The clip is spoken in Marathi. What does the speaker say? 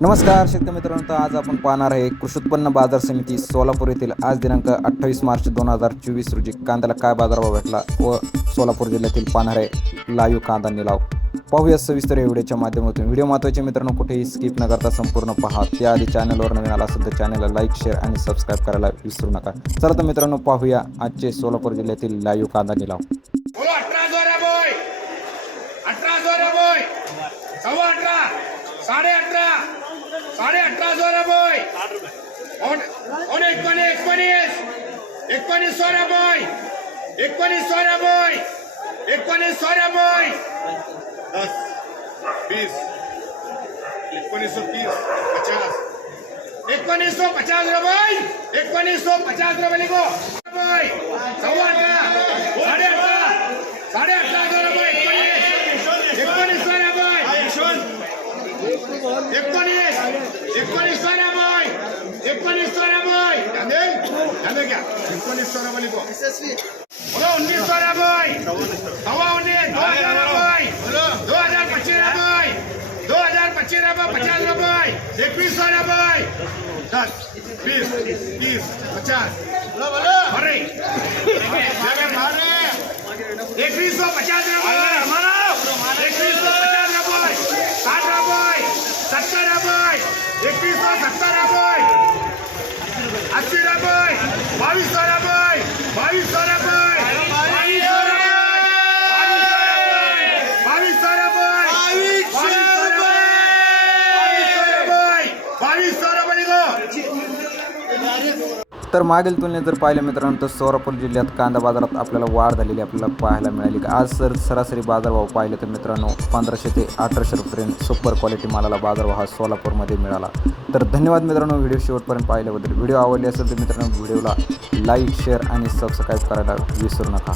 नमस्कार शेतकरी मित्रांनो. तर आज आपण पाहणार आहे कृषी उत्पन्न बाजार समिती सोलापूर येथील आज दिनांक अठ्ठावीस मार्च दोन हजार चोवीस रोजी. कांद्याला काय बाजारभाव भेटला व सोलापूर जिल्ह्यातील पाहणार आहे लाईव्ह कांदा निलाव पाहूया सविस्तर व्हिडिओच्या माध्यमातून. व्हिडिओ महत्त्वाचे मित्रांनो कुठेही स्किप न करता संपूर्ण पहा. त्याआधी चॅनलवर नवीन आला असेल तर चॅनलला लाईक शेअर आणि सबस्क्राईब करायला विसरू नका. चला तर मित्रांनो पाहूया आजचे सोलापूर जिल्ह्यातील लाईव्ह कांदा निलाव. साडे अठरा. साडे अठरा जोऱ्या बोय एकोणीस एकोणीस? एकोणीस सोऱ्या बोय एकोणीस सोऱ्या बोय एकोणीस सोऱ्या बोय दस बीस एकोणीस सौ तीस पचास. एकोणीस सौ पचास रुपये एकोणीस सौ पचास रुपये लिखो. रुपये सव्वा अठरा साडे अठरा साडे अठरा हजार रुपये एकोणीस एकोणीस सोळा रुपये एकोणीस एकोणीस सोळा रुपये एकोणीस सोळा रुपये ध्यान दे ध्यान दे क्या एकोणीस सोळा रुपये लिखो बोलो उन्नीस सोळा रुपये सव्वा उन्नीस दो हजार रुपये दो हजार पच्चीस रुपये दो हजार पच्चीस रुपये पचास रुपये एकवीस सौ रुपये दस बीस तीस पचास अरे एकवीस सौ तर मागील तुलनेत जर पाहिलं मित्रांनो तर सोलापूर जिल्ह्यात कांदा बाजारात आपल्याला वाढ झालेली आपल्याला पाहायला मिळाली. आज सर सरासरी बाजारभाव पाहिलं तर मित्रांनो पंधराशे ते अठराशे रुपयेपर्यंत सुपर क्वालिटी मालाला बाजारभाव हा सोलापूरमध्ये मिळाला. तर धन्यवाद मित्रांनो व्हिडिओ शेवटपर्यंत पाहिल्याबद्दल. व्हिडिओ आवडली असेल तर मित्रांनो व्हिडिओला लाईक शेअर आणि सबस्क्राईब करायला विसरू नका.